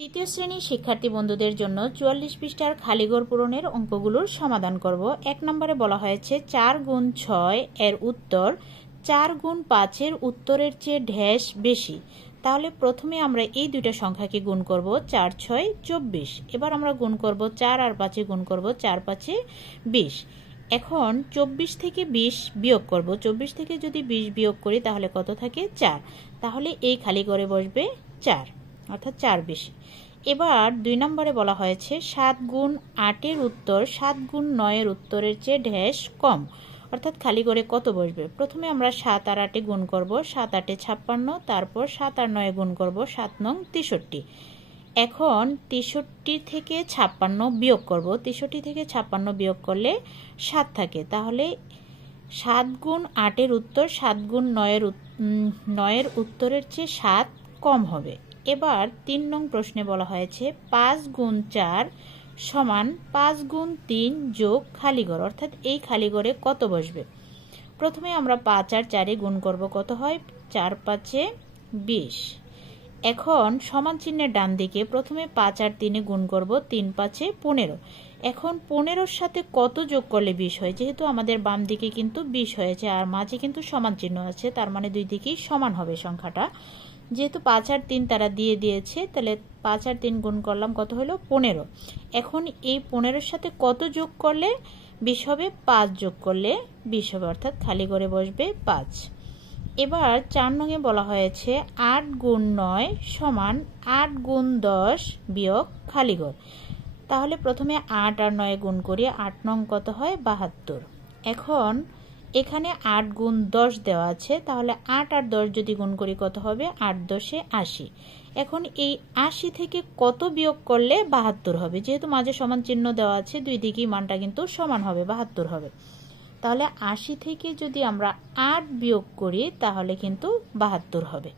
তৃতীয় শ্রেণীর শিক্ষার্থী বন্ধুদের জন্য ৪৪ পৃষ্ঠার খালিঘর পূরণের অঙ্কগুলোর সমাধান করব। ১ নম্বরে বলা হয়েছে ৪ গুণ ৬ এর উত্তর ৪ গুণ ৫ এর উত্তরের চেয়ে ঢ্যাশ বেশি। তাহলে প্রথমে আমরা এই দুইটা সংখ্যাকে গুণ করব, ৪ ৬ ২৪। এবার আমরা গুণ করব ৪ আর ৫ গুণ করব, ৪ ৫ ২০। এখন ২৪ থেকে ২০ বিয়োগ করব। ২৪ থেকে যদি ২০ বিয়োগ করি তাহলে কত থাকে? ৪। তাহলে এই খালি ঘরে বসবে ৪, অর্থাৎ ৪ বেশি। এবার ২ নম্বরে বলা হয়েছে ৭ গুণ ৮ এর উত্তর ৭ গুণ ৯ এর উত্তরের চেয়ে ঢ্যাশ কম, অর্থাৎ খালি ঘরে কত বসবে? প্রথমে আমরা ৭ আর ৮ গুণ করব, ৭ ৮ ৫৬, তারপর ৭ আর ৯ গুণ করব, ৭ নং ৬৩। এখন ৬৩ থেকে ৫৬ বিয়োগ করব। ৬৩ থেকে ৫৬ বিয়োগ করলে ৭ থাকে। তাহলে ৭ গুণ ৮ এর উত্তর ৭ গুণ ৯ এর উত্তরের চেয়ে ৭ কম হবে। এবার ৩ নং প্রশ্নে বলা হয়েছে ৫ গুণ ৪ সমান ৫ গুণ ৩ যোগ খালিঘর, অর্থাৎ এই খালিঘরে কত বসবে? প্রথমে আমরা ৫ আর ৪ গুণ করব, কত হয়? ৪ ৫ ২০। এখন সমান চিহ্নের ডান দিকে প্রথমে ৫ আর ৩ গুণ করব, ৩ ৫ ১৫। এখন ১৫-র সাথে কত যোগ করলে ২০ হয়? যেহেতু আমাদের বাম দিকে কিন্তু ২০ হয়েছে আর মাঝে কিন্তু সমান চিহ্ন আছে, তার মানে দুই দিকেই সমান হবে সংখ্যাটা। যেহেতু ৫ আর ৩ তারা দিয়ে দিয়েছে, তাহলে ৫ আর ৩ গুণ করলাম, কত হলো? ১৫। এখন এই ১৫-র সাথে কত যোগ করলে ২০ হবে? ৫ যোগ করলে ২০ হবে, অর্থাৎ খালি ঘরে বসবে ৫। এবার ৪ নংয়ে বলা হয়েছে ৮ গুণ ৯ সমান ৮ গুণ ১০ বিয়োগ খালিঘর। তাহলে প্রথমে ৮ আর ৯ গুণ করি, ৮ নং কত হয়? ৭২। এখন এখানে ৮ গুণ ১০ দেওয়া আছে, তাহলে ৮ আর ১০ যদি গুণ করি কত হবে? ৮ ১০ ৮০। এখন এই ৮০ থেকে কত বিয়োগ করলে ৭২ হবে? যেহেতু মাঝে সমান চিহ্ন দেওয়া আছে, দুই দিকেই মানটা কিন্তু সমান হবে, ৭২ হবে। তাহলে ৮০ থেকে যদি আমরা ৮ বিয়োগ করি তাহলে কিন্তু ৭২ হবে।